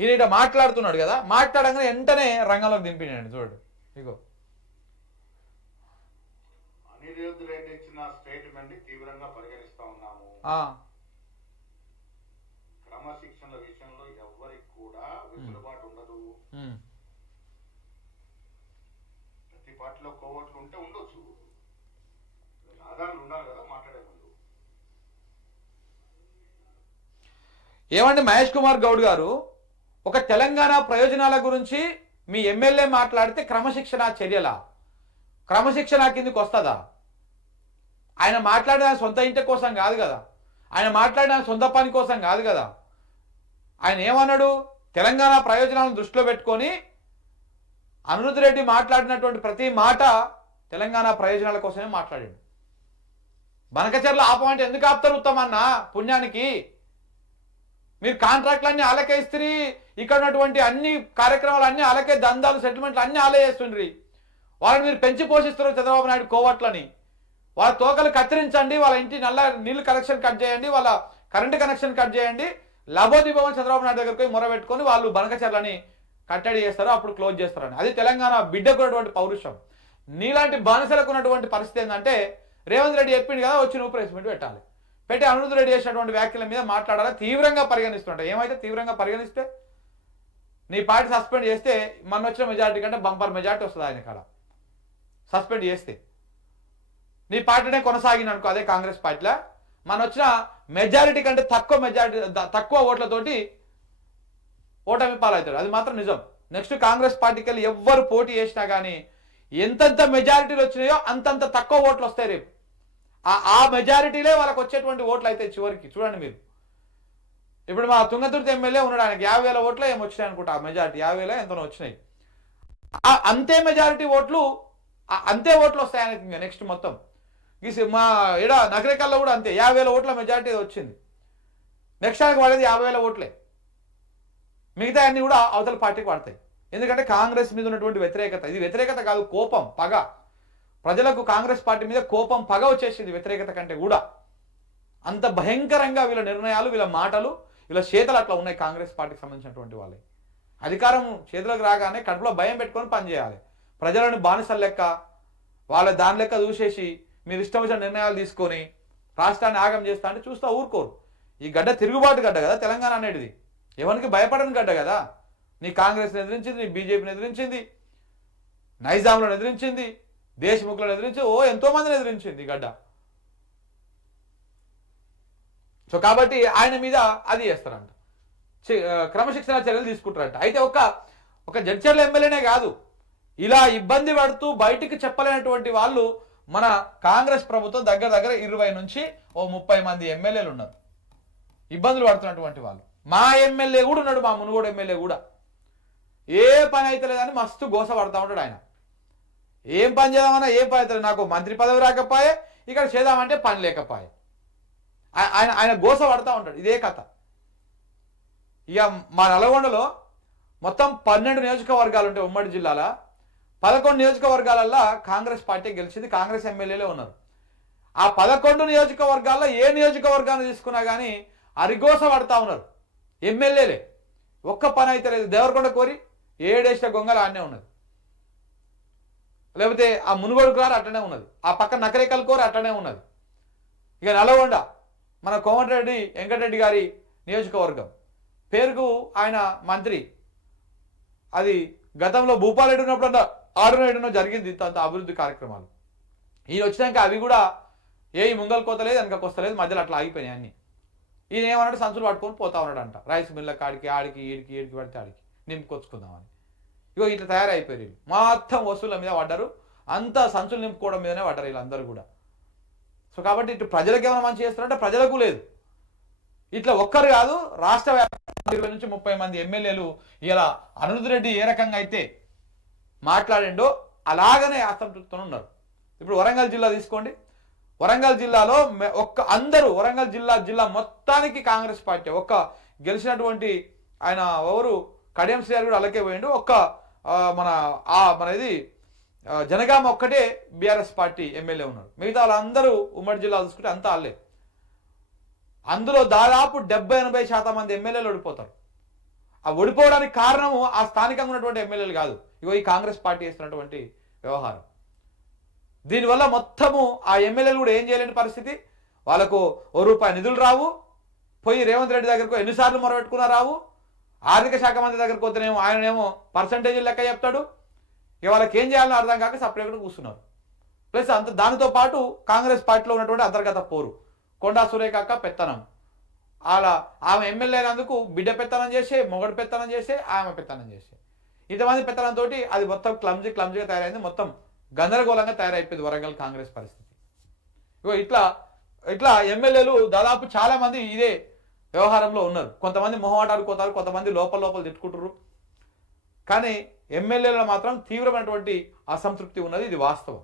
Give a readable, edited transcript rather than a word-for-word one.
ఈయన ఇట మాట్లాడుతున్నాడు కదా, మాట్లాడంగానే వెంటనే రంగంలోకి దింపినాడు. చూడు ఇగో అనిరుద్ధ్ రెడ్డి ఇచ్చిన స్టేట్మెంట్ తీవ్రంగా పరిగణిస్తా ఉన్నాము. క్రమశిక్షణ విషయంలో ఎవ్వరికి కూడా వెసులుబాటు ఉండదు. ప్రతి పార్టీలో కోవట్లు ఉంటే ఉండొచ్చు, ఆధారాలు ఉండాలి కదా మాట్లాడే ముందు. ఏమండి మహేష్ కుమార్ గౌడ్ గారు, ఒక తెలంగాణ ప్రయోజనాల గురించి మీ ఎమ్మెల్యే మాట్లాడితే క్రమశిక్షణ చర్యలా? క్రమశిక్షణ కిందకి వస్తుందా? ఆయన మాట్లాడిన సొంత ఇంటి కోసం కాదు కదా, ఆయన మాట్లాడిన సొంత పని కోసం కాదు కదా. ఆయన ఏమన్నాడు? తెలంగాణ ప్రయోజనాలను దృష్టిలో పెట్టుకొని అనిరుద్ధ్ రెడ్డి మాట్లాడినటువంటి ప్రతి మాట తెలంగాణ ప్రయోజనాల కోసమే మాట్లాడాడు. బనకచర్ల ఆపమంటే ఎందుకు ఆపుతారు ఉత్తమన్నా? పుణ్యానికి మీరు కాంట్రాక్ట్లన్నీ ఆలకే ఇస్త్రీ, ఇక్కడ ఉన్నటువంటి అన్ని కార్యక్రమాలు అన్నీ ఆలకే, దందాలు సెటిల్మెంట్లు అన్నీ ఆలే చేస్తుండ్రి. వాళ్ళని మీరు పెంచి పోషిస్తారు చంద్రబాబు నాయుడు కోవట్లని. వాళ్ళ తోకలు కత్తిరించండి, వాళ్ళ ఇంటి నల్ల నీళ్ళు కనెక్షన్ కట్ చేయండి, వాళ్ళ కరెంటు కనెక్షన్ కట్ చేయండి. లబోదిబోమని చంద్రబాబు నాయుడు దగ్గరికి పోయి మొరబెట్టుకొని వాళ్ళు బనకచర్లని కట్టడి చేస్తారు, అప్పుడు క్లోజ్ చేస్తారని. అది తెలంగాణ బిడ్డకు ఉన్నటువంటి పౌరుషం. నీలాంటి బానిసలకు ఉన్నటువంటి పరిస్థితి ఏంటంటే, రేవంత్ రెడ్డి చెప్పింది కదా, వచ్చి నువ్వు ప్రెస్ మీట్ పెట్టాలి, పెట్టి అనిరుద్ధ్ రెడ్డి చేసినటువంటి వ్యాఖ్యల మీద మాట్లాడాలి, తీవ్రంగా పరిగణిస్తుంటాయి. ఏమైతే తీవ్రంగా పరిగణిస్తే నీ పార్టీ సస్పెండ్ చేస్తే మన వచ్చిన మెజారిటీ కంటే బంపర్ మెజారిటీ వస్తుంది ఆయన కాడ. సస్పెండ్ చేస్తే నీ పార్టీనే కొనసాగిన అనుకో, అదే కాంగ్రెస్ పార్టీలో మన వచ్చిన మెజారిటీ కంటే తక్కువ ఓట్లతోటి ఓటమి పాలవుతాడు. అది మాత్రం నిజం. నెక్స్ట్ కాంగ్రెస్ పార్టీకి వెళ్ళి ఎవ్వరు పోటీ చేసినా కానీ ఎంతెంత మెజారిటీలు వచ్చినాయో అంతంత తక్కువ ఓట్లు వస్తాయి రేపు. ఆ మెజారిటీలే వాళ్ళకి వచ్చేటువంటి ఓట్లు అయితే చివరికి చూడండి మీరు. ఇప్పుడు మా తుంగతుర్తి ఎమ్మెల్యే ఉన్నాడు, ఆయనకి 50,000 ఓట్లు ఏమి వచ్చినాయి అనుకుంటా, ఆ మెజారిటీ 50,000 ఎంతనో వచ్చినాయి. అంతే మెజారిటీ ఓట్లు, అంతే ఓట్లు వస్తాయి ఆయనకి నెక్స్ట్ మొత్తం. మా ఇడ నగరికల్లో కూడా అంతే 50,000 ఓట్ల మెజారిటీ వచ్చింది. నెక్స్ట్ ఆయనకు పడేది 50,000 ఓట్లే. మిగతా అన్ని కూడా అవతల పార్టీకి పడతాయి. ఎందుకంటే కాంగ్రెస్ మీద ఉన్నటువంటి వ్యతిరేకత, ఇది వ్యతిరేకత కాదు, కోపం, పగ. ప్రజలకు కాంగ్రెస్ పార్టీ మీద కోపం, పగ వచ్చేసింది వ్యతిరేకత కంటే కూడా. అంత భయంకరంగా వీళ్ళ నిర్ణయాలు, వీళ్ళ మాటలు, వీళ్ళ చేతలు అట్లా ఉన్నాయి కాంగ్రెస్ పార్టీకి సంబంధించినటువంటి వాళ్ళే. అధికారం చేతులకు రాగానే కడుపులో భయం పెట్టుకొని పనిచేయాలి. ప్రజలను బానిసల లెక్క, వాళ్ళ దాని లెక్క చూసేసి మీరు ఇష్టం వచ్చిన నిర్ణయాలు తీసుకొని రాష్ట్రాన్ని ఆగం చేస్తా అంటే చూస్తా ఊరుకోరు. ఈ గడ్డ తిరుగుబాటు గడ్డ కదా తెలంగాణ అనేది, ఎవరికి భయపడని గడ్డ కదా. నీ కాంగ్రెస్ని ఎదిరించింది, నీ బీజేపీని ఎదిరించింది, నైజాంలను ఎదిరించింది, దేశముఖులను ఎదిరించి ఎంతో మందిని ఎదిరించింది గడ్డ. సో కాబట్టి ఆయన మీద అది చేస్తారంట, క్రమశిక్షణ చర్యలు తీసుకుంటారంట. అయితే ఒక జడ్చర్ల ఎమ్మెల్యేనే కాదు, ఇలా ఇబ్బంది పడుతూ బయటికి చెప్పలేనటువంటి వాళ్ళు మన కాంగ్రెస్ ప్రభుత్వం దగ్గర 20 నుంచి 30 మంది ఎమ్మెల్యేలు ఉన్నారు ఇబ్బందులు పడుతున్నటువంటి వాళ్ళు. మా ఎమ్మెల్యే కూడా ఉన్నాడు, మా మునుగోడు ఎమ్మెల్యే కూడా. ఏ పని అయితే లేదని మస్తు గోస పడతా ఉంటాడు ఆయన. ఏం పని చేద్దామన్నా ఏం పని అవుతుంది, నాకు మంత్రి పదవి రాకపోయే, ఇక్కడ చేద్దామంటే పని లేకపోయే, ఆయన గోస పడతా ఉంటాడు. ఇదే కథ. ఇక మా నల్గొండలో మొత్తం 12 నియోజకవర్గాలు ఉంటాయి ఉమ్మడి జిల్లాల. 11 నియోజకవర్గాలల్లో కాంగ్రెస్ పార్టీ గెలిచింది, కాంగ్రెస్ ఎమ్మెల్యేలే ఉన్నారు. ఆ 11 నియోజకవర్గాల్లో ఏ నియోజకవర్గాన్ని తీసుకున్నా కానీ అరిగోస పడతా ఉన్నారు ఎమ్మెల్యేలే. ఒక్క పని అయితే లేదు. దేవరకొండ కోరి 7 గొంగలు ఆడనే ఉన్నది, లేకపోతే ఆ మునుగోడు గారు అట్టనే ఉన్నది, ఆ పక్క నకరేకల్ కోరి అట్టనే ఉన్నది. ఇక నల్గొండ మన కోమటిరెడ్డి వెంకటరెడ్డి గారి నియోజకవర్గం, పేరుకు ఆయన మంత్రి. అది గతంలో భూపాలరెడ్డి ఉన్నప్పుడు 6 జరిగింది అంత అభివృద్ధి కార్యక్రమాలు. ఈయన వచ్చినాక అవి కూడా ముంగల్ కోతలేదు, వెనకకు వస్తలేదు, మధ్యలో అట్లా ఆగిపోయినాయి అన్ని. ఈయన ఏమన్నాడు, సంచులు పట్టుకొని పోతా ఉన్నాడంట, రైస్ మిల్ల కాడికి ఆడికి ఈడికి పడితే ఆడికి నింపుకొచ్చుకుందామని. ఇగో ఇట్లా తయారైపోయారు వీళ్ళు. మొత్తం వస్తువుల మీద పడ్డారు, అంతా సంచులు నింపుకోవడం మీదనే పడ్డారు వీళ్ళందరూ కూడా. సో కాబట్టి ఇటు ప్రజలకు ఏమైనా మంచి చేస్తారంటే ప్రజలకు లేదు. ఇట్లా ఒక్కరు కాదు, రాష్ట్ర వ్యాప్తంగా 20 నుంచి 30 మంది ఎమ్మెల్యేలు ఇలా అనిరుద్ధ్ రెడ్డి ఏ రకంగా అయితే మాట్లాడిండో అలాగనే అసంతృప్తితో ఉన్నారు. ఇప్పుడు వరంగల్ జిల్లా తీసుకోండి. వరంగల్ జిల్లాలో అందరూ వరంగల్ జిల్లా మొత్తానికి కాంగ్రెస్ పార్టీ. గెలిచినటువంటి ఆయన ఎవరు కడియం శ్రీ కూడా అలాగే పోయిండు. మనది జనగామ ఒక్కటే బీఆర్ఎస్ పార్టీ ఎమ్మెల్యే ఉన్నారు. మిగతా వాళ్ళందరూ ఉమ్మడి జిల్లా చూసుకుంటే అంతా వాళ్ళే. అందులో దాదాపు 70-80% మంది ఎమ్మెల్యేలు ఓడిపోతారు. ఆ ఓడిపోవడానికి కారణము ఆ స్థానికంగా ఉన్నటువంటి ఎమ్మెల్యేలు కాదు, ఇగో ఈ కాంగ్రెస్ పార్టీ చేస్తున్నటువంటి వ్యవహారం. దీనివల్ల మొత్తము ఆ ఎమ్మెల్యేలు కూడా ఏం చేయలేని పరిస్థితి, వాళ్ళకు ₹1 నిధులు రావు, పోయి రేవంత్ రెడ్డి దగ్గరకు ఎన్నిసార్లు మొరబెట్టుకున్నా రావు, ఆర్థిక శాఖ మంత్రి దగ్గరకు పోతేనేమో ఆయననేమో పర్సంటేజీలు లెక్క చెప్తాడు, ఇక వాళ్ళకి ఏం చేయాలని అర్థం కాక సపరేట్గా కూర్చున్నారు. ప్లస్ దానితో పాటు కాంగ్రెస్ పార్టీలో ఉన్నటువంటి అంతర్గత పోరు, కొండా సురేఖ అక్క పెత్తనం, అలా ఆమె ఎమ్మెల్యే అయినందుకు బిడ్డ పెత్తనం చేసే, మొగడు పెత్తనం చేసే, ఆమె పెత్తనం చేసే, ఇంతమంది పెత్తనంతో అది మొత్తం క్లమ్జీగా తయారైంది, మొత్తం గందరగోళంగా తయారైపోయింది వరంగల్ కాంగ్రెస్ పరిస్థితి. ఇగో ఇట్లా ఎమ్మెల్యేలు దాదాపు చాలా మంది ఇదే వ్యవహారంలో ఉన్నారు. కొంతమంది మొహమాటాలు పోతారు, కొంతమంది లోపల తిట్టుకుంటారు, కానీ ఎమ్మెల్యేలలో మాత్రం తీవ్రమైనటువంటి అసంతృప్తి ఉన్నది, ఇది వాస్తవం.